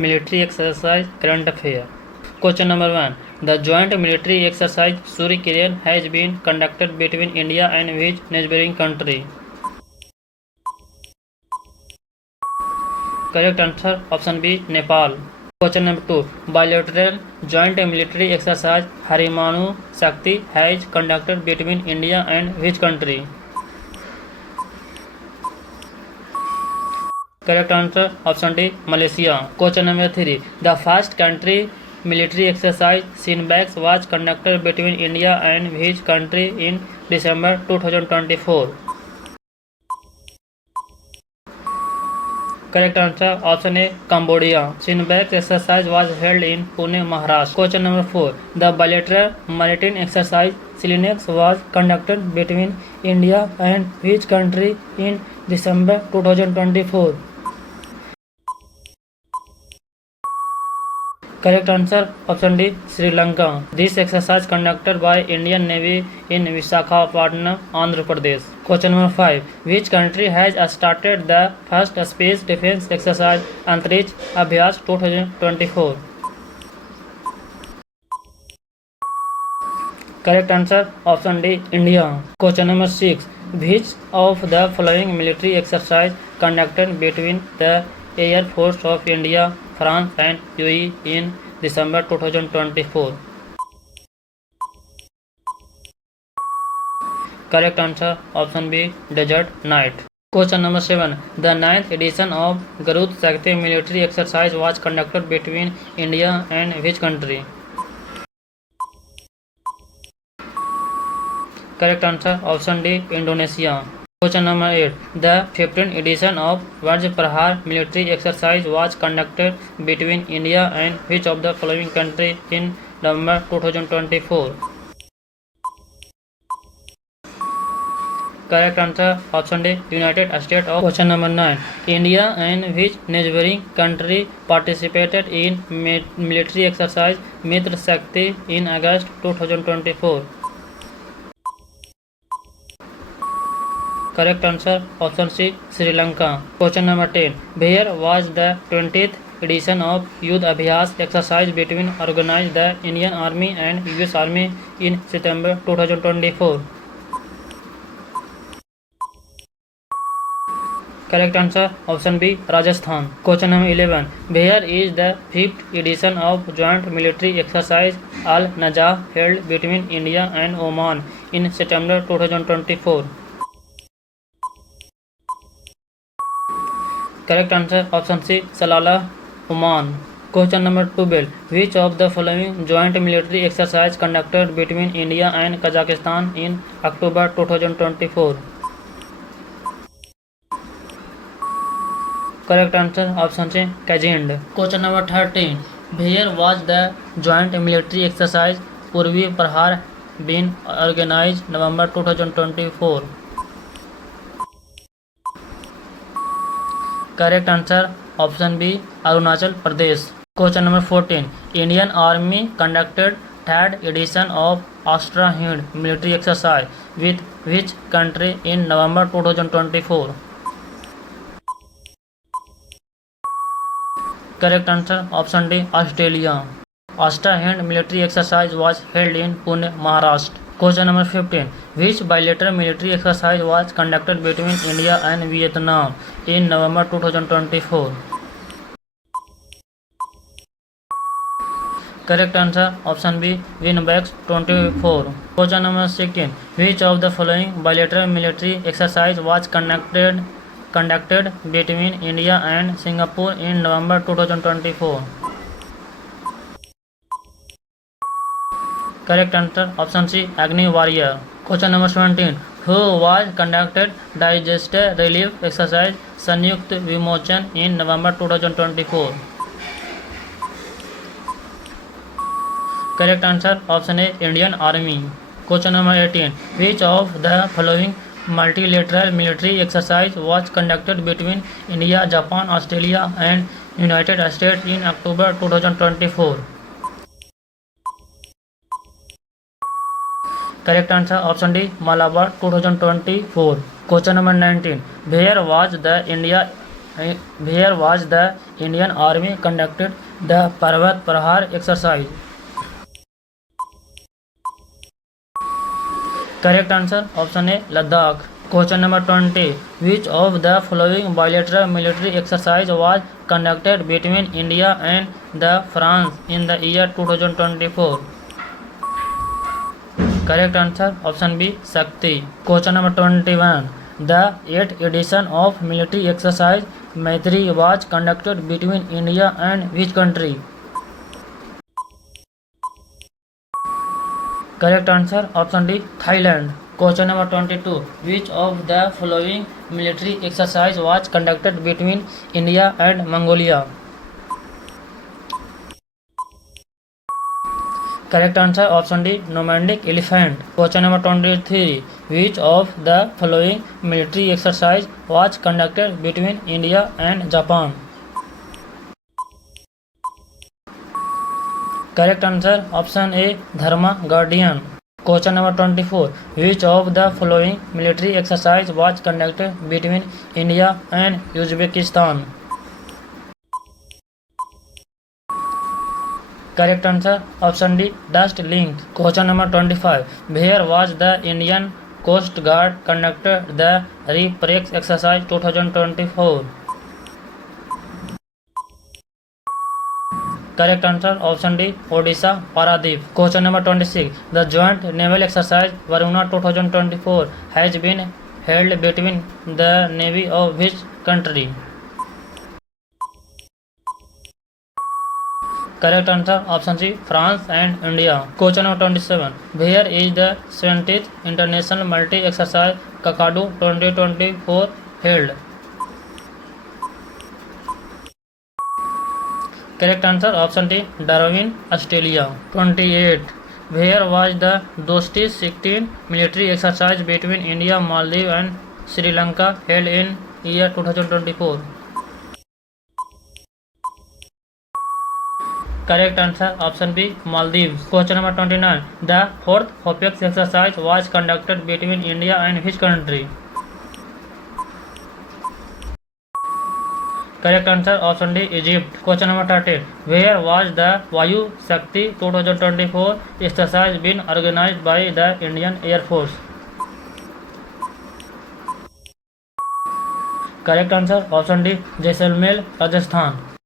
Military exercise current affair. Question number 1. The joint military exercise Surya Kiran has been conducted between India and which neighboring country? Correct answer option B, Nepal. Question number 2. Bilateral joint military exercise Harimanu Shakti has conducted between India and which country? Correct answer option D, Malaysia. Question number 3. The first country military exercise Sinbax was conducted between India and which country in December 2024? Correct answer option A, Cambodia. Sinbax exercise was held in Pune, Maharashtra. Question number 4. The bilateral maritime exercise Selenex was conducted between India and which country in December 2024? Correct answer option D, Sri Lanka. This exercise conducted by Indian Navy in Visakhapatnam, Andhra Pradesh. Question number 5. Which country has started the first space defense exercise Antariksh Abhyas 2024? Correct answer option D, India. Question number 6. Which of the following military exercise conducted between the Air Force of India, France and UAE in December 2024? Correct answer option B, Desert Night. Question number 7. The 9th edition of Garud Shakti military exercise was conducted between India and which country? Correct answer option D, Indonesia. Question number 8. The 15th edition of Vajra Prahar military exercise was conducted between India and which of the following country in November 2024? Correct answer option D, United States of. Question number 9. India and which neighboring country participated in military exercise Mitra Shakti in August 2024? Correct answer option C, Sri Lanka. Question number 10. Where was the 20th edition of Yudh Abhyas exercise between organized the Indian Army and US Army in September 2024? Correct answer option B, Rajasthan. Question number 11. Where is the 5th edition of joint military exercise Al Najah held between India and Oman in September 2024? Correct answer option C, Salalah, Oman. Question number 12. Which of the following joint military exercise conducted between India and Kazakhstan in October 2024? Correct answer option C, Kazhind. Question number 13. Where was the joint military exercise Purvi Prahar been organized November 2024? Correct answer option B, Arunachal Pradesh. Question number 14. Indian Army conducted 3rd edition of Astra Hind military exercise with which country in November 2024? Correct answer option D, Australia. Astra Hind military exercise was held in Pune, Maharashtra. Question number 15. Which bilateral military exercise was conducted between India and Vietnam in November 2024? Correct answer option B, Winbacks 24. Question number 16. Which of the following bilateral military exercise was conducted between India and Singapore in November 2024? Correct answer option C, Agni Warrior. Question number 17. Who was conducted disaster relief exercise Sanyukt Vimochan in November 2024? Correct answer option A, Indian Army. Question number 18. Which of the following multilateral military exercise was conducted between India, Japan, Australia and United States in October 2024? Correct answer option D, Malabar 2024. Question number 19. Where was the India Where was the Indian Army conducted the Parvat Prahar exercise? Correct answer option A, Ladakh. Question number 20. Which of the following bilateral military exercise was conducted between India and the France in the year 2024? Correct answer option B, Shakti. Question number 21. The 8th edition of military exercise Maitri was conducted between India and which country? Correct answer option D, Thailand. Question number 22. Which of the following military exercise was conducted between India and Mongolia? Correct answer option D, nomadic elephant. Question number 23. Which of the following military exercise was conducted between India and Japan? Correct answer option A, Dharma Guardian. Question number 24. Which of the following military exercise was conducted between India and Uzbekistan? Correct answer option D, Dust Link. Question number 25. Where was the Indian Coast Guard conducted the Reprex exercise 2024? Correct answer option D, Odisha, Paradip. Question number 26. The joint naval exercise Varuna 2024 has been held between the navy of which country? Correct answer option C, France and India. Question number 27. Where is the 70th International Multi Exercise Kakadu 2024 held? Correct answer option D, Darwin, Australia. 28. Where was the Dosti 16 military exercise between India, Maldives and Sri Lanka held in year 2024? Correct answer option B, Maldives. Question number 29. The 4th HOPEX exercise was conducted between India and which country? Correct answer option D, Egypt. Question number 30. Where was the Vayu Shakti 2024 exercise been organized by the Indian Air Force? Correct answer option D, Jaisalmer, Rajasthan.